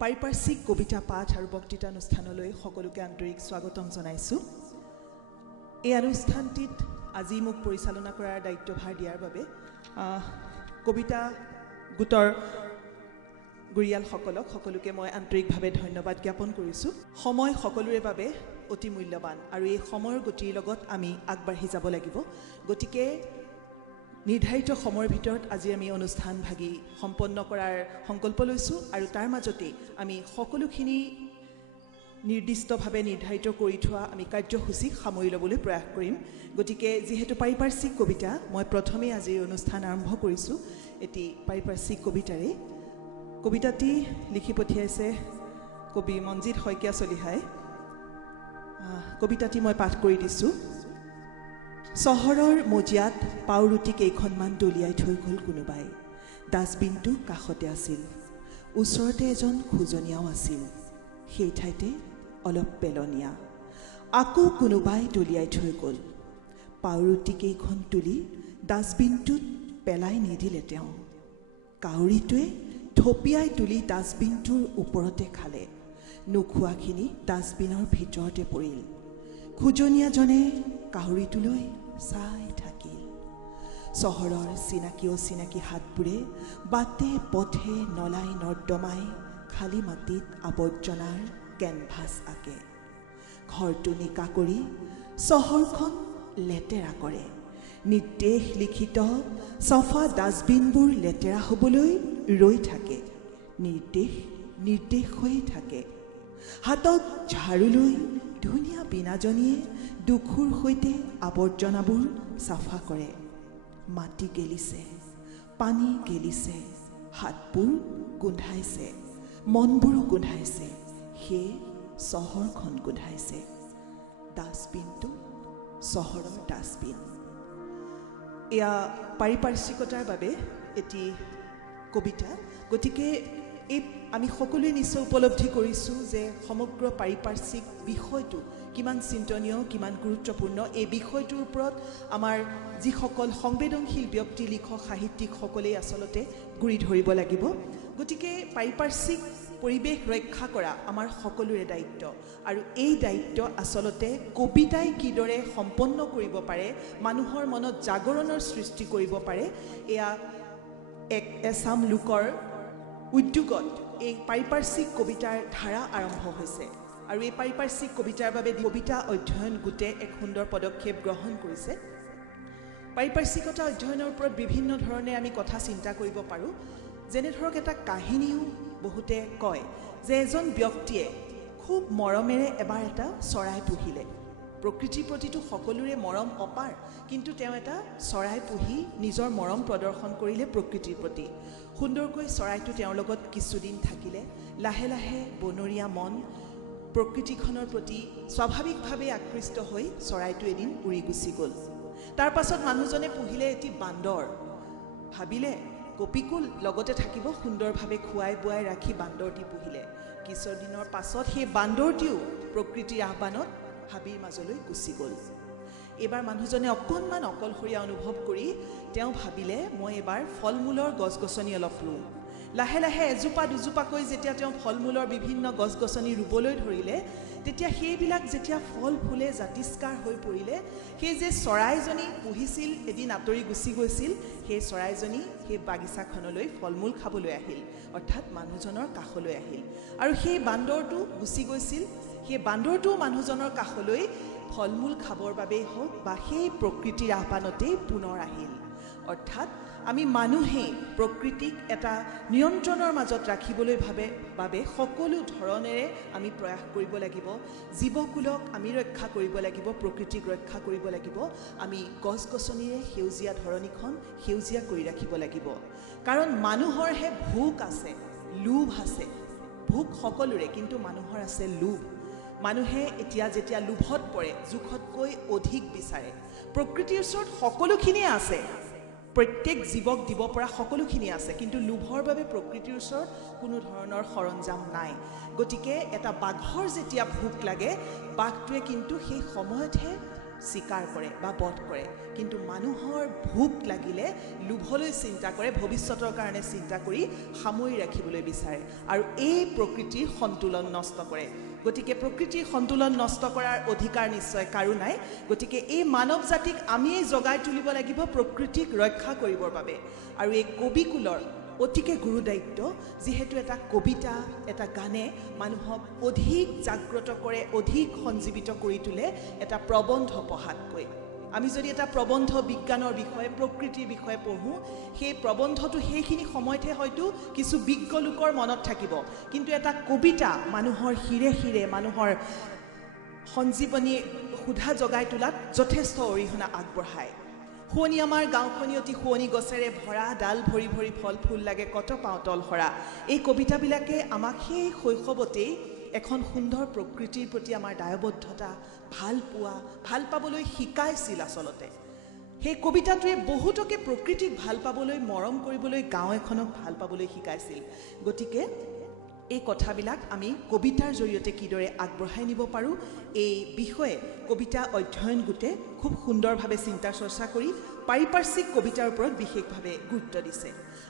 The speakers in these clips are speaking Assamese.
পাৰিপাৰ্শ্বিক কবিতা পাঠ আৰু বক্তৃতানুষ্ঠানলৈ সকলোকে আন্তৰিক স্বাগতম জনাইছোঁ। এই অনুষ্ঠানটিত আজি মোক পৰিচালনা কৰাৰ দায়িত্বভাৰ দিয়াৰ বাবে কবিতা গোটৰ গুৰিয়ালসকলক সকলোকে মই আন্তৰিকভাৱে ধন্যবাদ জ্ঞাপন কৰিছোঁ। সময় সকলোৰে বাবে অতি মূল্যৱান আৰু এই সময়ৰ গতিৰ লগত আমি আগবাঢ়ি যাব লাগিব। গতিকে নিৰ্ধাৰিত সময়ৰ ভিতৰত আজি আমি অনুষ্ঠান ভাগি সম্পন্ন কৰাৰ সংকল্প লৈছোঁ আৰু তাৰ মাজতে আমি সকলোখিনি নিৰ্দিষ্টভাৱে নিৰ্ধাৰিত কৰি থোৱা আমি কাৰ্যসূচীক সামৰি ল'বলৈ প্ৰয়াস কৰিম। গতিকে যিহেতু পাৰিপাৰ্শ্বিক কবিতা, মই প্ৰথমেই আজিৰ অনুষ্ঠান আৰম্ভ কৰিছোঁ এটি পাৰিপাৰ্শ্বিক কবিতাৰে। কবিতাটি লিখি পঠিয়াইছে কবি মনজিত শইকীয়া চলিহাই। কবিতাটি মই পাঠ কৰি দিছোঁ। চহৰৰ মজিয়াত পাওৰুটি কেইখনমান দলিয়াই থৈ গ'ল কোনোবাই। ডাষ্টবিনটো কাষতে আছিল, ওচৰতে এজন খোজনীয়াও আছিল, সেই ঠাইতে অলপ পেলনীয়া। আকৌ কোনোবাই দলিয়াই থৈ গ'ল। পাওৰুটি কেইখন তুলি ডাষ্টবিনটোত পেলাই নিদিলে তেওঁ। কাউৰীটোৱে থপিয়াই তুলি ডাষ্টবিনটোৰ ওপৰতে খালে। নোখোৱাখিনি ডাষ্টবিনৰ ভিতৰতে পৰিল। খোজনীয়াজনে কাউৰীটোলৈ চাই থাকিল। চহৰৰ চিনাকি অচিনাকি হাতবোৰে বাটে পথে নলাই নৰ্দমাই খালী মাটিত আৱৰ্জনাৰ কেনভাছ আঁকে। ঘৰটো নিকা কৰি চহৰখন লেতেৰা কৰে। নিৰ্দেশ লিখিত চফা ডাষ্টবিনবোৰ লেতেৰা হ'বলৈ ৰৈ থাকে। নিৰ্দেশ হৈয়ে থাকে। হাতত ঝাৰু লৈ ধুনীয়া বীণাজনীয়ে দুখুৰ সৈতে আৱৰ্জনাবোৰ চাফা কৰে। মাটি গেলিছে, পানী গেলিছে, হাতবোৰ গোন্ধাইছে, মনবোৰো গোন্ধাইছে, সেয়ে চহৰখন গোন্ধাইছে। ডাষ্টবিনটো চহৰৰ ডাষ্টবিন। এয়া পাৰিপাৰ্শ্বিকতাৰ বাবে এটি কবিতা। গতিকে এই আমি সকলোৱে নিশ্চয় উপলব্ধি কৰিছোঁ যে সমগ্ৰ পাৰিপাৰ্শ্বিক বিষয়টো কিমান চিন্তনীয়, কিমান গুৰুত্বপূৰ্ণ। এই বিষয়টোৰ ওপৰত আমাৰ যিসকল সংবেদনশীল ব্যক্তি, লিখক, সাহিত্যিকসকলেই আচলতে গুৰি ধৰিব লাগিব। গতিকে পাৰিপাৰ্শ্বিক পৰিৱেশ ৰক্ষা কৰা আমাৰ সকলোৰে দায়িত্ব আৰু এই দায়িত্ব আচলতে কবিতাই কিদৰে সম্পন্ন কৰিব পাৰে, মানুহৰ মনত জাগৰণৰ সৃষ্টি কৰিব পাৰে, এয়া এচাম লোকৰ উদ্যোগত এই পাৰিপাৰ্শ্বিক কবিতাৰ ধাৰা আৰম্ভ হৈছে আৰু এই পাৰিপাৰ্শ্বিক কবিতাৰ বাবে কবিতা অধ্যয়ন গোটে এক সুন্দৰ পদক্ষেপ গ্ৰহণ কৰিছে। পাৰিপাৰ্শ্বিকতা অধ্যয়নৰ ওপৰত বিভিন্ন ধৰণে আমি কথা চিন্তা কৰিব পাৰোঁ। যেনে ধৰক এটা কাহিনীও বহুতে কয় যে এজন ব্যক্তিয়ে খুব মৰমেৰে এবাৰ এটা চৰাই পুহিলে। প্ৰকৃতিৰ প্ৰতিটো সকলোৰে মৰম অপাৰ, কিন্তু তেওঁ এটা চৰাই পুহি নিজৰ মৰম প্ৰদৰ্শন কৰিলে প্ৰকৃতিৰ প্ৰতি। সুন্দৰকৈ চৰাইটো তেওঁৰ লগত কিছুদিন থাকিলে। লাহে লাহে বনৰীয়া মন প্ৰকৃতিখনৰ প্ৰতি স্বাভাৱিকভাৱে আকৃষ্ট হৈ চৰাইটো এদিন উৰি গুচি গ'ল। তাৰ পাছত মানুহজনে পুহিলে এটি বান্দৰ। ভাবিলে কপিকুল লগতে থাকিব, সুন্দৰভাৱে খুৱাই বোৱাই ৰাখি বান্দৰটি পুহিলে। কিছুদিনৰ পাছত সেই বান্দৰটিও প্ৰকৃতিৰ আহ্বানত হাবিৰ মাজলৈ গুচি গ'ল। এইবাৰ মানুহজনে অকণমান অকলশৰীয়া অনুভৱ কৰি তেওঁ ভাবিলে মই এইবাৰ ফল মূলৰ গছ গছনি অলপ ৰুম। লাহে লাহে এজোপা দুজোপাকৈ যেতিয়া তেওঁ ফল মূলৰ বিভিন্ন গছ গছনি ৰুবলৈ ধৰিলে, তেতিয়া সেইবিলাক যেতিয়া ফল ফুলে জাতিষ্কাৰ হৈ পৰিলে, সেই যে চৰাইজনী পুহিছিল এদিন আঁতৰি গুচি গৈছিল, সেই চৰাইজনী সেই বাগিচাখনলৈ ফল মূল খাবলৈ আহিল, অৰ্থাৎ মানুহজনৰ কাষলৈ আহিল। আৰু সেই বান্দৰটো গুচি গৈছিল, সেই বান্দৰটো মানুহজনৰ কাষলৈ ফল মূল খাবৰ বাবেই হওক বা সেই প্ৰকৃতিৰ আহ্বানতেই পুনৰ আহিল। অৰ্থাৎ আমি মানুহেই প্ৰকৃতিক এটা নিয়ন্ত্ৰণৰ মাজত ৰাখিবলৈ বাবে সকলো ধৰণেৰে আমি প্ৰয়াস কৰিব লাগিব। জীৱকুলক আমি ৰক্ষা কৰিব লাগিব, প্ৰকৃতিক ৰক্ষা কৰিব লাগিব। আমি গছ গছনিৰে সেউজীয়া ধৰণীখন সেউজীয়া কৰি ৰাখিব লাগিব। কাৰণ মানুহৰহে ভোক আছে, লোভ আছে। ভোক সকলোৰে, কিন্তু মানুহৰ আছে লোভ। মানুহে এতিয়া যেতিয়া লোভত পৰে, জোখতকৈ অধিক বিচাৰে। প্ৰকৃতিৰ ওচৰত সকলোখিনিয়ে আছে, প্ৰত্যেক জীৱক দিব পৰা সকলোখিনি আছে, কিন্তু লোভৰ বাবে প্ৰকৃতিৰ ওচৰত কোনো ধৰণৰ সৰঞ্জাম নাই। গতিকে এটা বাঘৰ যেতিয়া ভোক লাগে, বাঘটোৱে কিন্তু সেই সময়তহে স্বীকাৰ কৰে বা বধ কৰে, কিন্তু মানুহৰ ভোক লাগিলে লোভলৈ চিন্তা কৰে, ভৱিষ্যতৰ কাৰণে চিন্তা কৰি সামৰি ৰাখিবলৈ বিচাৰে আৰু এই প্ৰকৃতিৰ সন্তুলন নষ্ট কৰে। গতিকে প্ৰকৃতিৰ সন্তুলন নষ্ট কৰাৰ অধিকাৰ নিশ্চয় কাৰো নাই। গতিকে এই মানৱ জাতিক আমিয়েই জগাই তুলিব লাগিব প্ৰকৃতিক ৰক্ষা কৰিবৰ বাবে। আৰু এই কবিকুলৰ অতিকে গুৰু দায়িত্ব, যিহেতু এটা কবিতা, এটা গানে মানুহক অধিক জাগ্ৰত কৰে, অধিক সঞ্জীৱিত কৰি তোলে এটা প্ৰবন্ধ পঢ়াতকৈ। আমি যদি এটা প্ৰবন্ধ বিজ্ঞানৰ বিষয়ে, প্ৰকৃতিৰ বিষয়ে পঢ়োঁ, সেই প্ৰবন্ধটো সেইখিনি সময়তহে হয়তো কিছু বিজ্ঞ লোকৰ মনত থাকিব, কিন্তু এটা কবিতা মানুহৰ শিৰে শিৰে, মানুহৰ সঞ্জীৱনী সুধা জগাই তোলাত যথেষ্ট অৰিহণা আগবঢ়ায়। শুৱনি আমাৰ গাঁওখনি অতি শুৱনি গছেৰে ভৰা, ডাল ভৰি ভৰি ফল ফুল লাগে কত পাওঁ তল সৰা। এই কবিতাবিলাকে আমাক সেই শৈশৱতেই এখন সুন্দৰ প্ৰকৃতিৰ প্ৰতি আমাৰ দায়বদ্ধতা, ভাল পাবলৈ শিকাইছিল। আচলতে সেই কবিতাটোৱে বহুতকে প্ৰকৃতিক ভাল পাবলৈ, মৰম কৰিবলৈ, গাঁও এখনক ভাল পাবলৈ শিকাইছিল। গতিকে এই কথাবিলাক আমি কবিতাৰ জৰিয়তে কিদৰে আগবঢ়াই নিব পাৰোঁ, এই বিষয়ে কবিতা অধ্যয়ন গোটে খুব সুন্দৰভাৱে চিন্তা চৰ্চা কৰি পাৰিপাৰ্শ্বিক কবিতাৰ ওপৰত বিশেষভাৱে গুৰুত্ব দিছে।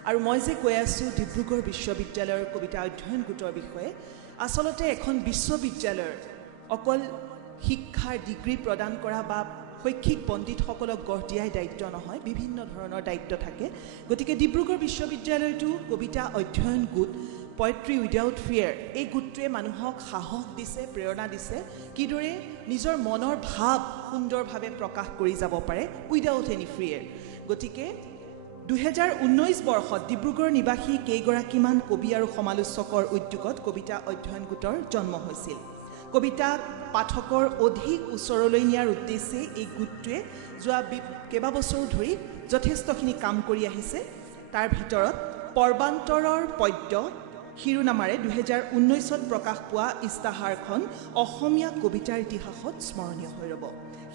আৰু মই যে কৈ আছোঁ ডিব্ৰুগড় বিশ্ববিদ্যালয়ৰ কবিতা অধ্যয়ন গোটৰ বিষয়ে, আচলতে এখন বিশ্ববিদ্যালয়ৰ অকল শিক্ষাৰ ডিগ্ৰী প্ৰদান কৰা বা শৈক্ষিক পণ্ডিতসকলক গঢ় দিয়াই দায়িত্ব নহয়, বিভিন্ন ধৰণৰ দায়িত্ব থাকে। গতিকে ডিব্ৰুগড় বিশ্ববিদ্যালয়তো কবিতা অধ্যয়ন গোট, পয়েট্ৰি উইদাউট ফিয়াৰ, এই গোটটোৱে মানুহক সাহস দিছে, প্ৰেৰণা দিছে, কিদৰে নিজৰ মনৰ ভাৱ সুন্দৰভাৱে প্ৰকাশ কৰি যাব পাৰে উইদাউট এনি ফিয়াৰ। গতিকে 2019 বৰ্ষত ডিব্ৰুগড় নিবাসী কেইগৰাকীমান কবি আৰু সমালোচকৰ উদ্যোগত কবিতা অধ্যয়ন গোটৰ জন্ম হৈছিল। কবিতা পাঠকৰ অধিক ওচৰলৈ নিয়াৰ উদ্দেশ্যে এই গোটটোৱে যোৱা কেইবাবছৰো ধৰি যথেষ্টখিনি কাম কৰি আহিছে। তাৰ ভিতৰত পৰ্বান্তৰৰ পদ্য শিৰোনামাৰে 2019ত প্ৰকাশ পোৱা ইস্তাহাৰখন অসমীয়া কবিতাৰ ইতিহাসত স্মৰণীয় হৈ ৰ'ব।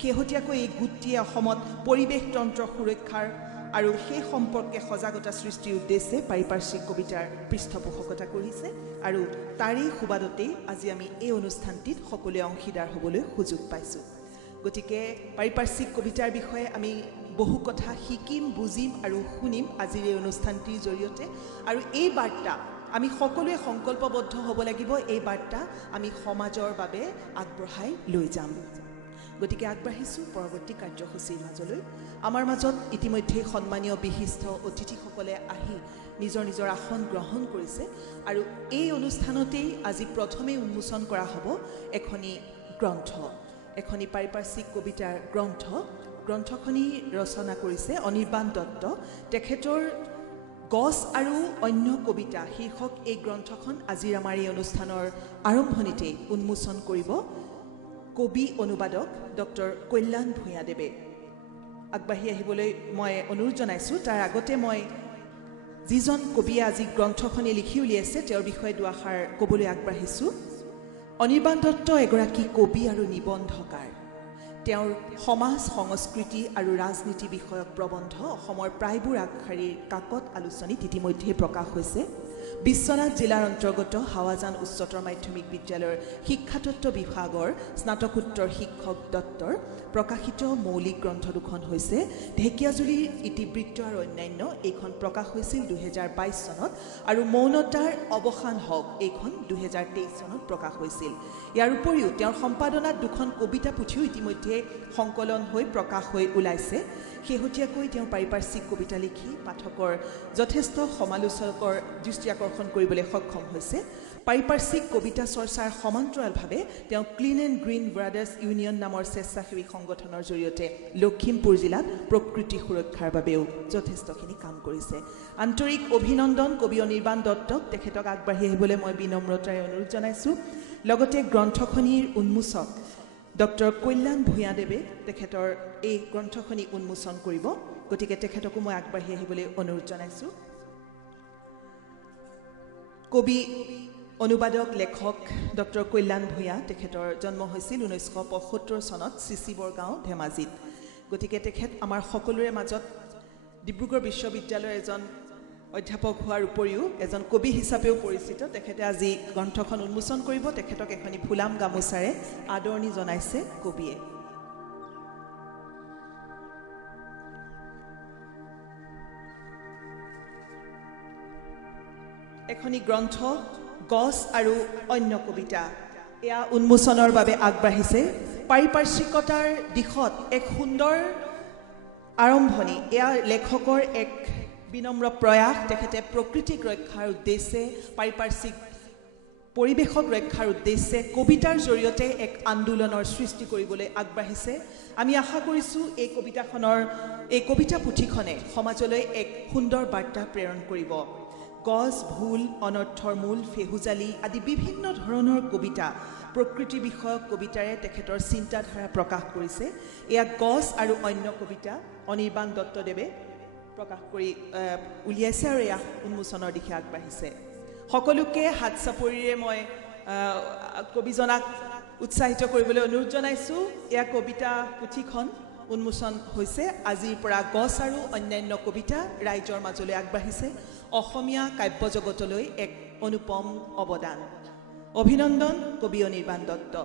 শেহতীয়াকৈ এই গোটটিয়ে অসমত পৰিৱেশ তন্ত্ৰ সুৰক্ষাৰ আৰু সেই সম্পৰ্কে সজাগতা সৃষ্টিৰ উদ্দেশ্যে পাৰিপাৰ্শ্বিক কবিতাৰ পৃষ্ঠপোষকতা কৰিছে। আৰু তাৰেই সুবাদতেই আজি আমি এই অনুষ্ঠানটিত সকলোৱে অংশীদাৰ হ'বলৈ সুযোগ পাইছোঁ। গতিকে পাৰিপাৰ্শ্বিক কবিতাৰ বিষয়ে আমি বহু কথা শিকিম, বুজিম আৰু শুনিম আজিৰ এই অনুষ্ঠানটিৰ জৰিয়তে। আৰু এই বাৰ্তা আমি সকলোৱে সংকল্পবদ্ধ হ'ব লাগিব, এই বাৰ্তা আমি সমাজৰ বাবে আগবঢ়াই লৈ যাম। গতিকে আগবাঢ়িছোঁ পৰৱৰ্তী কাৰ্যসূচীৰ মাজলৈ। আমাৰ মাজত ইতিমধ্যে সন্মানীয় বিশিষ্ট অতিথিসকলে আহি নিজৰ নিজৰ আসন গ্ৰহণ কৰিছে। আৰু এই অনুষ্ঠানতেই আজি প্ৰথমেই উন্মোচন কৰা হ'ব এখনি গ্ৰন্থ, এখনি পাৰিপাৰ্শ্বিক কবিতাৰ গ্ৰন্থ। গ্ৰন্থখনি ৰচনা কৰিছে অনিৰ্বাণ দত্ত। তেখেতৰ গছ আৰু অন্য কবিতা শীৰ্ষক এই গ্ৰন্থখন আজিৰ আমাৰ এই অনুষ্ঠানৰ আৰম্ভণিতেই উন্মোচন কৰিব কবি অনুবাদক ডক্টৰ কল্যাণ ভূঞাদেৱে। আগবাঢ়ি আহিবলৈ মই অনুৰোধ জনাইছোঁ। তাৰ আগতে মই যিজন কবিয়ে আজি গ্ৰন্থখনি লিখি উলিয়াইছে তেওঁৰ বিষয়ে দুআষাৰ ক'বলৈ আগবাঢ়িছোঁ। অনিৰ্বাণ দত্ত এগৰাকী কবি আৰু নিবন্ধকাৰ। তেওঁৰ সমাজ, সংস্কৃতি আৰু ৰাজনীতি বিষয়ক প্ৰবন্ধ অসমৰ প্ৰায়বোৰ আগশাৰীৰ কাকত আলোচনীত ইতিমধ্যে প্ৰকাশ হৈছে। বিশ্বনাথ জিলাৰ অন্তৰ্গত হাৱাজান উচ্চতৰ মাধ্যমিক বিদ্যালয়ৰ শিক্ষাতত্ত্ব বিভাগৰ স্নাতকোত্তৰ শিক্ষক দত্তৰ প্ৰকাশিত মৌলিক গ্ৰন্থ দুখন হৈছে ঢেকীয়াজুলিৰ ইতিবৃত্ত আৰু অন্যান্য। এইখন প্ৰকাশ হৈছিল 2022 চনত আৰু মৌনতাৰ অৱসান হওক এইখন 2023 চনত প্ৰকাশ হৈছিল। ইয়াৰ উপৰিও তেওঁৰ সম্পাদনাত দুখন কবিতা পুথিও ইতিমধ্যে সংকলন হৈ প্ৰকাশ হৈ ওলাইছে। শেহতীয়াকৈ তেওঁ পাৰিপাৰ্শ্বিক কবিতা লিখি পাঠকৰ যথেষ্ট সমালোচকৰ দৃষ্টি আকৰ্ষণ কৰিবলৈ সক্ষম হৈছে। পাৰিপাৰ্শ্বিক কবিতা চৰ্চাৰ সমান্তৰালভাৱে তেওঁ clean and green brothers union নামৰ স্বেচ্ছাসেৱী সংগঠনৰ জৰিয়তে লখিমপুৰ জিলাত প্ৰকৃতি সুৰক্ষাৰ বাবেও যথেষ্টখিনি কাম কৰিছে। আন্তৰিক অভিনন্দন কবি অনিৰ্বাণ দত্তক, তেখেতক আগবাঢ়ি আহিবলৈ মই বিনম্ৰতাৰে অনুৰোধ জনাইছোঁ। লগতে গ্ৰন্থখনিৰ উন্মোচক ডক্টৰ কল্যাণ ভূঞাদেৱে তেখেতৰ এই গ্ৰন্থখনি উন্মোচন কৰিব। গতিকে তেখেতকো মই আগবাঢ়ি আহিবলৈ অনুৰোধ জনাইছোঁ। কবি অনুবাদক লেখক ডক্টৰ কল্যাণ ভূঞা, তেখেতৰ জন্ম হৈছিল 1975 চনত চিচিবৰ গাঁও ধেমাজিত। গতিকে তেখেত আমাৰ সকলোৰে মাজত ডিব্ৰুগড় বিশ্ববিদ্যালয়ৰ এজন অধ্যাপক হোৱাৰ উপৰিও এজন কবি হিচাপেও পৰিচিত। তেখেতে আজি গ্ৰন্থখন উন্মোচন কৰিব। তেখেতক এখনি ফুলাম গামোচাৰে আদৰণি জনাইছে কবিয়ে। এখনি গ্ৰন্থ গছ আৰু অন্য কবিতা এয়া উন্মোচনৰ বাবে আগবাঢ়িছে পাৰিপাৰ্শ্বিকতাৰ দিশত এক সুন্দৰ আৰম্ভণি এয়া লেখকৰ এক বিনম্ৰ প্ৰয়াস তেখেতে প্ৰকৃতিক ৰক্ষাৰ উদ্দেশ্যে পাৰিপাৰ্শ্বিক পৰিৱেশক ৰক্ষাৰ উদ্দেশ্যে কবিতাৰ জৰিয়তে এক আন্দোলনৰ সৃষ্টি কৰিবলৈ আগবাঢ়িছে আমি আশা কৰিছোঁ এই কবিতা পুথিখনে সমাজলৈ এক সুন্দৰ বাৰ্তা প্ৰেৰণ কৰিব গছ ভুল অনৰ্থৰ মূল ফেহুজালি আদি বিভিন্ন ধৰণৰ কবিতা প্ৰকৃতি বিষয়ক কবিতাৰে তেখেতৰ চিন্তাধাৰা প্ৰকাশ কৰিছে এয়া গছ আৰু অন্য কবিতা অনিৰ্বাণ দত্তদেৱে প্ৰকাশ কৰি উলিয়াইছে আৰু এয়া উন্মোচনৰ দিশে আগবাঢ়িছে সকলোকে হাত চাপৰিৰে মই কবিজনাক উৎসাহিত কৰিবলৈ অনুৰোধ জনাইছোঁ এয়া কবিতা পুথিখন উন্মোচন হৈছে আজিৰ পৰা গছ আৰু অন্যান্য কবিতা ৰাইজৰ মাজলৈ আগবাঢ়িছে অসমীয়া কাব্য জগতলৈ এক অনুপম অৱদান অভিনন্দন কবি অনিৰ্বাণ দত্ত